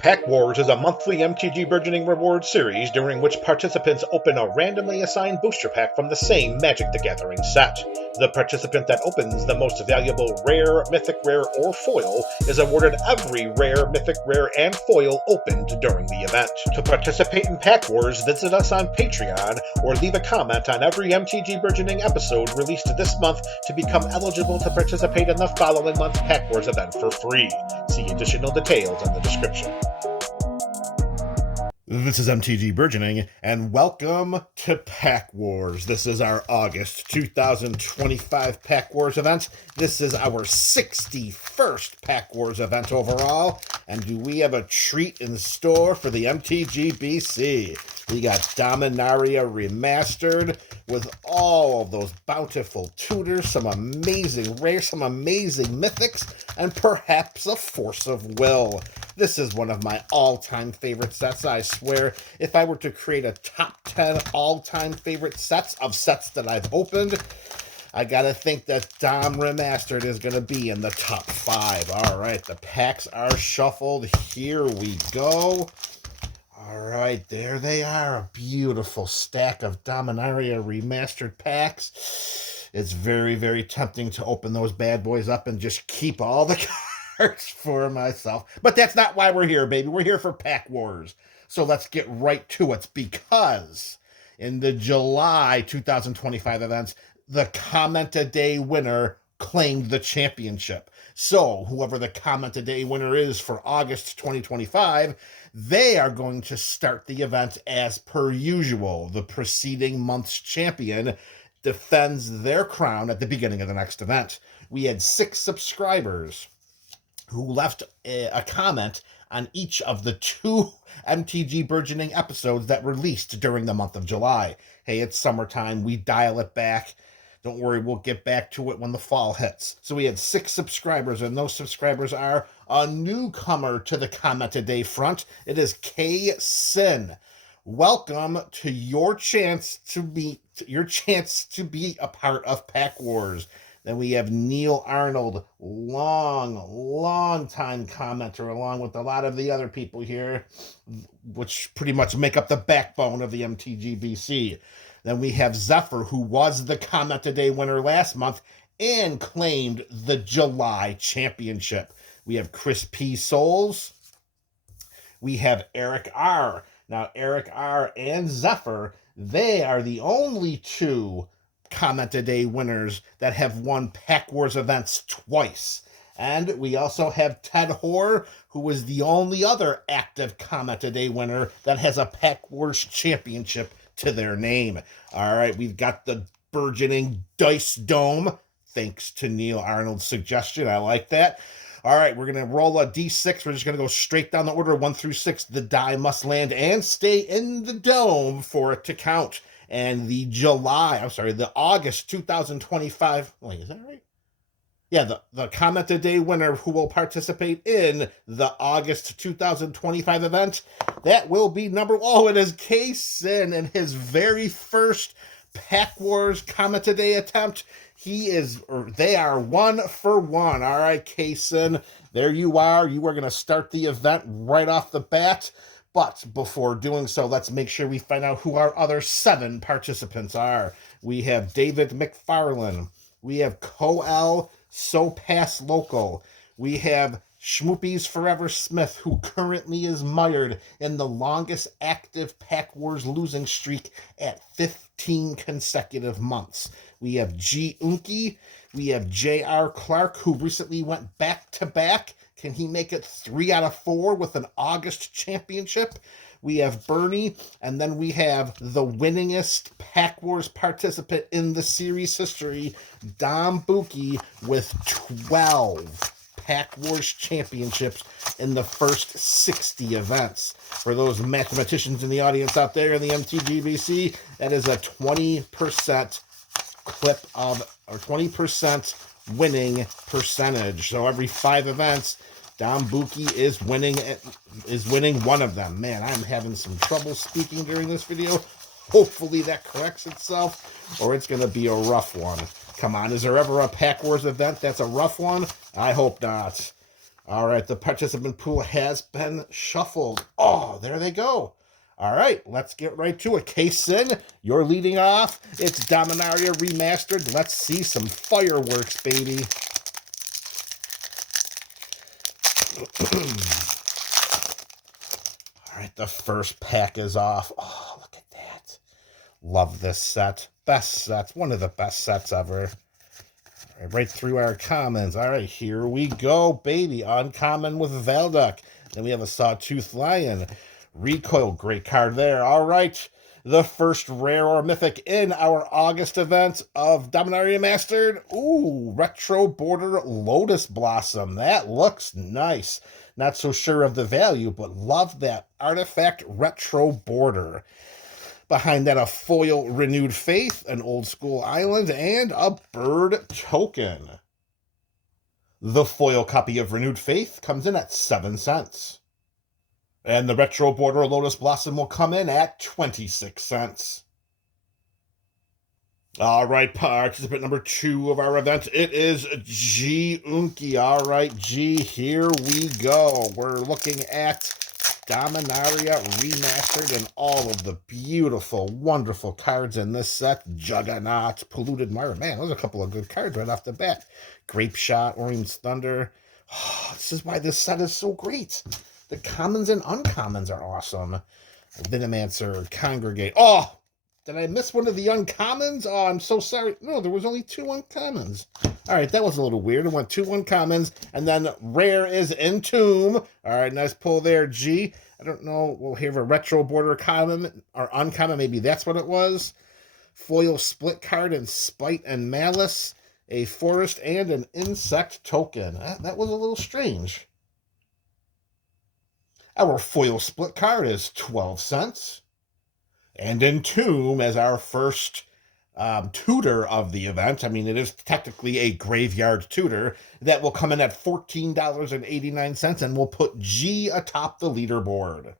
Pack Wars is a monthly MTG Burgeoning reward series during which participants open a randomly assigned booster pack from the same Magic the Gathering set. The participant that opens the most valuable rare, mythic rare, or foil is awarded every rare, mythic rare, and foil opened during the event. To participate in Pack Wars, visit us on Patreon or leave a comment on every MTG Burgeoning episode released this month to become eligible to participate in the following month's Pack Wars event for free. See additional details in the description. This is MTG Burgeoning, and welcome to Pack Wars. This is our August 2025 Pack Wars event. This is our 61st Pack Wars event overall, and do we have a treat in store for the MTG BC? We got Dominaria Remastered with all of those bountiful tutors, some amazing rares, some amazing mythics, and perhaps a Force of Will. This is one of my all-time favorite sets. I swear, if I were to create a top 10 all-time favorite sets of sets that I've opened, I gotta think that Dom Remastered is gonna be in the top 5. All right, the packs are shuffled. Here we go. All right, there they are. A beautiful stack of Dominaria Remastered packs. It's very, very tempting to open those bad boys up and just keep all the cards for myself. But that's not why we're here, baby. We're here for Pack Wars. So let's get right to it, because in the July 2025 events, the Comment a Day winner claimed the championship. So whoever the Comment a Day winner is for August 2025, they are going to start the event as per usual. The preceding month's champion defends their crown at the beginning of the next event. We had 6 subscribers who left a comment on each of the 2 MTG Burgeoning episodes that released during the month of July. Hey, it's summertime. We dial it back. Don't worry, we'll get back to it when the fall hits. So we had 6 subscribers, and those subscribers are a newcomer to the Comment a Day front. It is K Sin. Welcome to your chance to be a part of Pack Wars. Then we have Neil Arnold, long time commenter, along with a lot of the other people here, which pretty much make up the backbone of the MTG BC. Then we have Zephyr, who was the Comment a Day winner last month and claimed the July championship. We have Chris P. Souls. We have Eric R. Now, Eric R. and Zephyr, they are the only 2 Comment a Day winners that have won Pack Wars events twice. And we also have Ted Hoare, who is the only other active Comment a Day winner that has a Pack Wars championship to their name. All right, we've got the burgeoning Dice Dome, thanks to Neil Arnold's suggestion. I like that. All right, we're going to roll a D6. We're just going to go straight down the order, 1 through 6. The die must land and stay in the dome for it to count. And the August 2025, wait, is that right? Yeah, the Comment a Day winner who will participate in the August 2025 event, that will be it is K-Sin in his very first Pack Wars Comment a Day attempt. They are 1 for 1. All right, K-Sin, there you are. You are going to start the event right off the bat. But before doing so, let's make sure we find out who our other 7 participants are. We have David McFarlane. We have Coel So Pass Local. We have Schmoopy's Forever Smith, who currently is mired in the longest active Pack Wars losing streak at 15 consecutive months. We have G. Unki. We have J.R. Clark, who recently went back-to-back. Can he make it 3 out of 4 with an August championship? We have Bernie, and then we have the winningest Pack Wars participant in the series history, Dom Buki, with 12 Pack Wars championships in the first 60 events. For those mathematicians in the audience out there in the MTGBC, that is a 20% clip of, or 20% winning percentage. So every 5 events, Dom Buki is winning one of them. Man, I'm having some trouble speaking during this video. Hopefully that corrects itself, or it's going to be a rough one. Come on, is there ever a Pack Wars event that's a rough one? I hope not. All right, the participant pool has been shuffled. Oh, there they go. All right, let's get right to it. Kaysen, you're leading off. It's Dominaria Remastered. Let's see some fireworks, baby. All right, the first pack is off. Oh, look at that. Love this set. Best sets. One of the best sets ever. All right through our commons. All right, here we go, baby. Uncommon with Valduck. Then we have a Sawtooth Lion. Recoil, great card there. All right, the first rare or mythic in our August event of Dominaria Mastered. Ooh, Retro Border Lotus Blossom. That looks nice. Not so sure of the value, but love that artifact retro border. Behind that, a foil Renewed Faith, an old school island, and a bird token. The foil copy of Renewed Faith comes in at 7 cents. And the retro border Lotus Blossom will come in at 26 cents. All right, participant number 2 of our event. It is G Unki. All right, G, here we go. We're looking at Dominaria Remastered and all of the beautiful, wonderful cards in this set. Juggernaut, Polluted Mire. Man, those are a couple of good cards right off the bat. Grape Shot, Orange Thunder. Oh, this is why this set is so great. The commons and uncommons are awesome. Venomancer, Congregate. Oh! Did I miss one of the uncommons? Oh, I'm so sorry. No, there was only 2 uncommons. All right, that was a little weird. I went 2 uncommons, and then rare is Entomb. All right, nice pull there, G. I don't know. We'll have a retro border common or uncommon. Maybe that's what it was. Foil split card and Spite and Malice. A forest and an insect token. That was a little strange. Our foil split card is 12 cents. And Entomb as our first tutor of the event. I mean, it is technically a graveyard tutor. That will come in at $14.89, and we'll put G atop the leaderboard.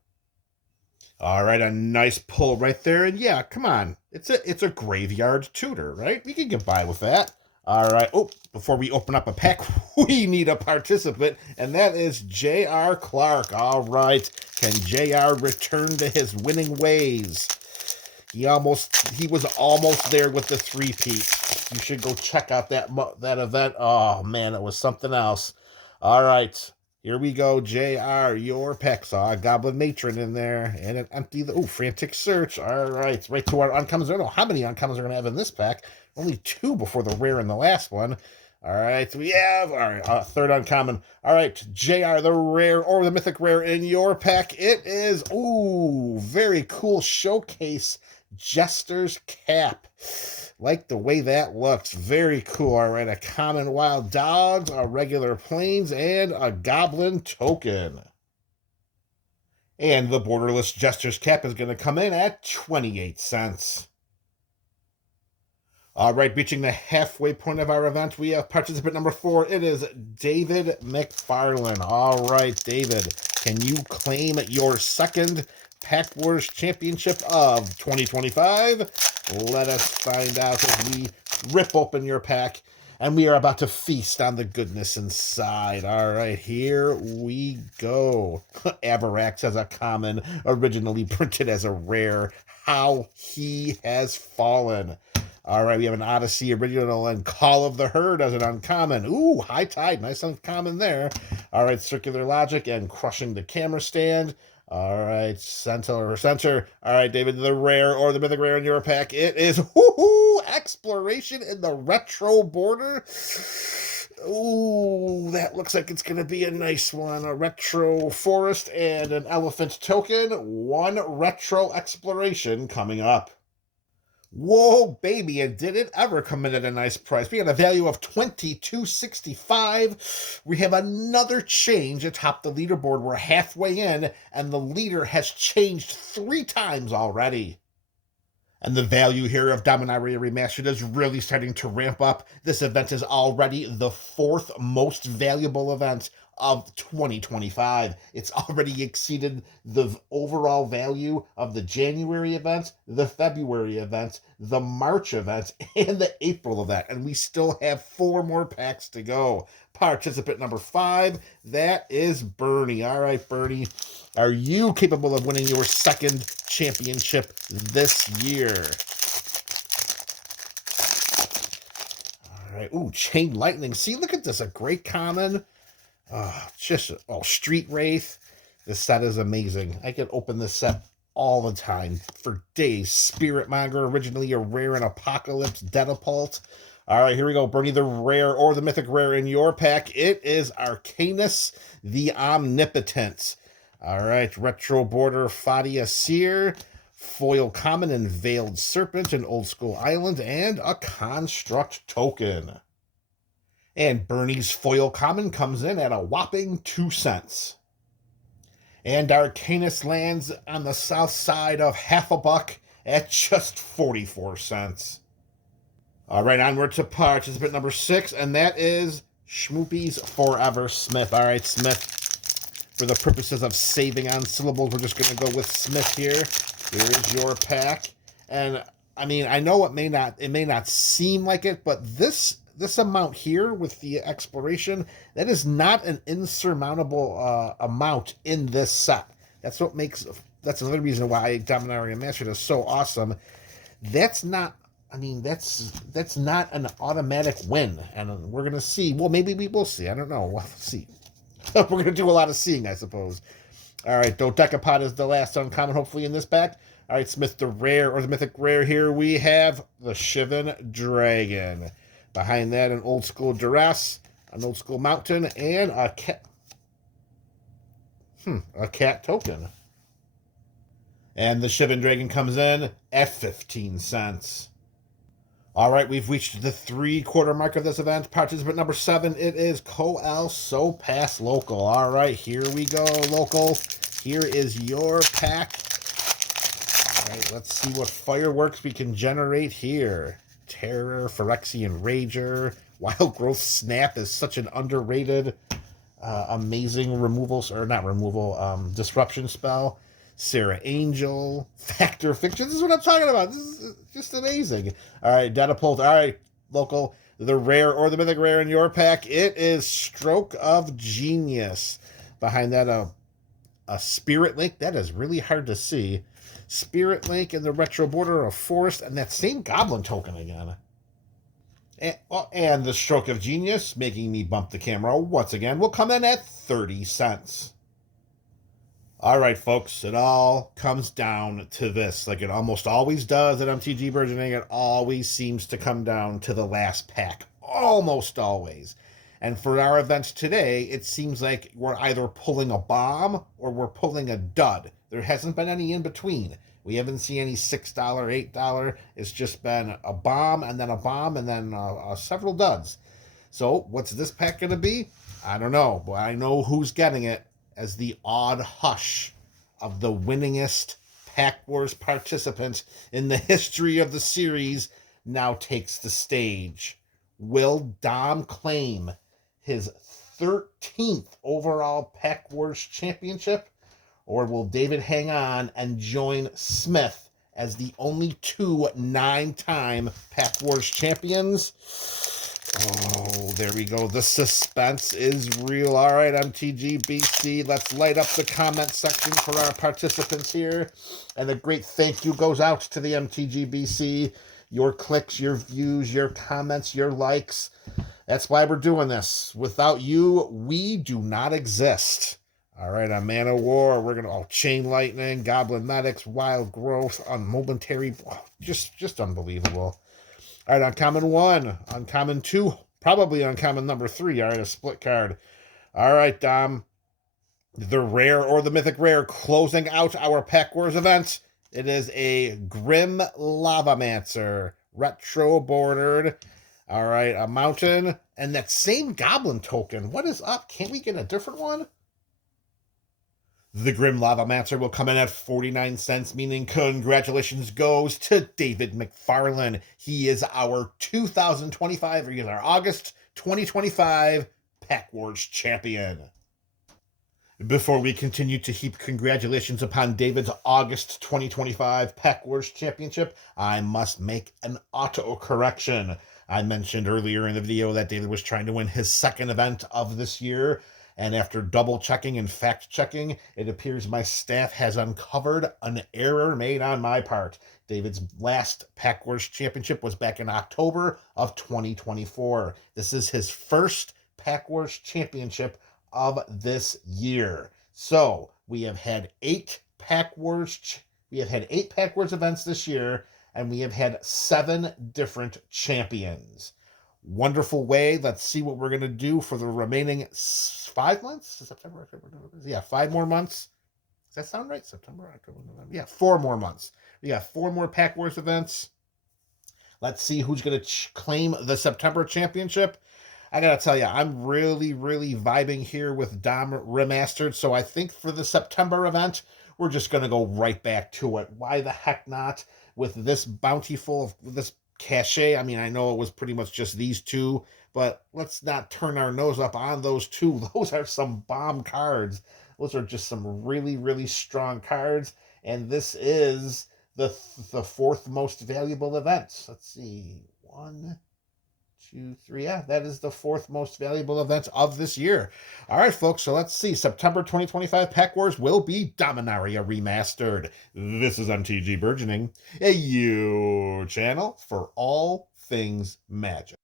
All right, a nice pull right there. And yeah, come on. It's a graveyard tutor, right? We can get by with that. All right. Oh, before we open up a pack, we need a participant, and that is J.R. Clark. All right. Can J.R. return to his winning ways? He was almost there with the 3-peat. You should go check out that event. Oh, man, it was something else. All right. Here we go, JR, your pack. Saw a Goblin Matron in there, and an empty, Frantic Search. All right, right to our uncommons. I don't know how many uncommons we're going to have in this pack. Only 2 before the rare in the last one. All right, we have, third uncommon. All right, JR, the rare or the mythic rare in your pack. It is, very cool showcase Jester's Cap. Like the way that looks. Very cool. All right, a common wild dogs, a regular plains, and a goblin token. And the borderless Jester's Cap is going to come in at 28 cents. All right, reaching the halfway point of our event, we have participant number 4. It is David McFarlane. All right, David, can you claim your second Pack Wars Championship of 2025? Let us find out as we rip open your pack, and we are about to feast on the goodness inside. All right, here we go. Avarax as a common, originally printed as a rare. How he has fallen. All right, we have an Odyssey original and Call of the Herd as an uncommon. Ooh, High Tide, nice uncommon there. All right, Circular Logic and Crushing the Camera Stand. All right, Center. All right, David, the rare or the mythic rare in your pack. It is Exploration in the retro border. Ooh, that looks like it's going to be a nice one. A retro forest and an elephant token. 1 retro exploration coming up. Whoa, baby, and did it ever come in at a nice price? We had a value of $22.65. We have another change atop the leaderboard. We're halfway in, and the leader has changed 3 times already. And the value here of Dominaria Remastered is really starting to ramp up. This event is already the 4th most valuable event of 2025. It's already exceeded the overall value of the January events, the February events, the March events, and the April event. And we still have 4 more packs to go. Participant number 5, that is Bernie. All right, Bernie, are you capable of winning your second championship this year? All right. Ooh, Chain Lightning. See, look at this. A great common. Street Wraith. This set is amazing. I can open this set all the time for days. Spirit Monger, originally a rare in Apocalypse, Dedapult. All right, here we go. Bernie, the rare or the mythic rare in your pack. It is Arcanus, the Omnipotent. All right, Retro Border, Fadia Seer, foil common and Veiled Serpent, an Old School Island, and a Construct token. And Bernie's foil common comes in at a whopping 2 cents. And Arcanus lands on the south side of half a buck at just 44 cents. All right, onward to participant number 6, and that is Schmoopy's Forever Smith. All right, Smith, for the purposes of saving on syllables, we're just going to go with Smith here. Here is your pack. And, I mean, I know it may not seem like it, but this amount here with the exploration, that is not an insurmountable amount in this set. That's another reason why Dominaria Mastered is so awesome. That's not an automatic win. And we're going to see. Well, maybe we will see. I don't know. We'll see. We're going to do a lot of seeing, I suppose. All right, Dodecapod is the last uncommon, hopefully, in this pack. All right, Smith, the rare or the mythic rare here, we have the Shivan Dragon. Behind that, an Old School Duress, an Old School Mountain, and a cat token. And the Shivan Dragon comes in at 15 cents. All right, we've reached the 3-quarter mark of this event. Participant number 7, it is Coel So Pass Local. All right, here we go, Local. Here is your pack. All right, let's see what fireworks we can generate here. Terror, Phyrexian Rager, Wild Growth Snap is such an underrated, amazing disruption spell. Sarah Angel, Factor Fiction. This is what I'm talking about. This is just amazing. All right, Dedapult. All right, Local, the rare or the mythic rare in your pack. It is Stroke of Genius. Behind that, a Spirit Link. That is really hard to see. Spirit Link in the Retro Border of Forest, and that same Goblin token again. And the Stroke of Genius, making me bump the camera once again, will come in at 30 cents. All right, folks, it all comes down to this. Like it almost always does at MTG Burgeoning, it always seems to come down to the last pack. Almost always. And for our events today, it seems like we're either pulling a bomb or we're pulling a dud. There hasn't been any in between. We haven't seen any $6, $8. It's just been a bomb and then several duds. So what's this pack going to be? I don't know, but I know who's getting it as the odd hush of the winningest Pack Wars participant in the history of the series now takes the stage. Will Dom claim his 13th overall Pack Wars championship? Or will David hang on and join Smith as the only 2 9-time Pack Wars champions? Oh, there we go. The suspense is real. All right, MTGBC, let's light up the comment section for our participants here. And a great thank you goes out to the MTGBC. Your clicks, your views, your comments, your likes. That's why we're doing this. Without you, we do not exist. All right, on Man of War, we're going to Chain Lightning, Goblin Medics, Wild Growth, Momentary. Just unbelievable. All right, Uncommon 1, Uncommon 2, probably Uncommon number 3. All right, a split card. All right, Dom, the rare or the mythic rare closing out our Pack Wars event. It is a Grim Lavamancer, retro bordered. All right, a mountain, and that same Goblin token. What is up? Can't we get a different one? The Grim Lavamancer will come in at 49 cents, meaning congratulations goes to David McFarlane. He is our 2025, or he is our August 2025 Pack Wars champion. Before we continue to heap congratulations upon David's August 2025 Pack Wars Championship, I must make an auto correction. I mentioned earlier in the video that David was trying to win his second event of this year, and after double checking and fact checking, it appears my staff has uncovered an error made on my part. David's last Pack Wars Championship was back in October of 2024. This is his first Pack Wars Championship of this year. So we have had eight Pack Wars events this year, and we have had 7 different champions. Wonderful way. Let's see what we're going to do for the remaining 5 months. September, October, November. Yeah, 5 more months. Does that sound right? September, October, November. Yeah, 4 more months. We got 4 more Pack Wars events. Let's see who's going to claim the September championship. I gotta tell you, I'm really vibing here with Dom Remastered, so I think for the September event, we're just gonna go right back to it. Why the heck not? With this bountiful of this cachet, I mean, I know it was pretty much just these two, but let's not turn our nose up on those two. Those are some bomb cards. Those are just some really strong cards, and this is the 4th most valuable event. Let's see, 1, 2, 3. Yeah, that is the 4th most valuable event of this year. All right, folks, so let's see. September 2025 Pack Wars will be Dominaria Remastered. This is MTG Burgeoning, your channel for all things Magic.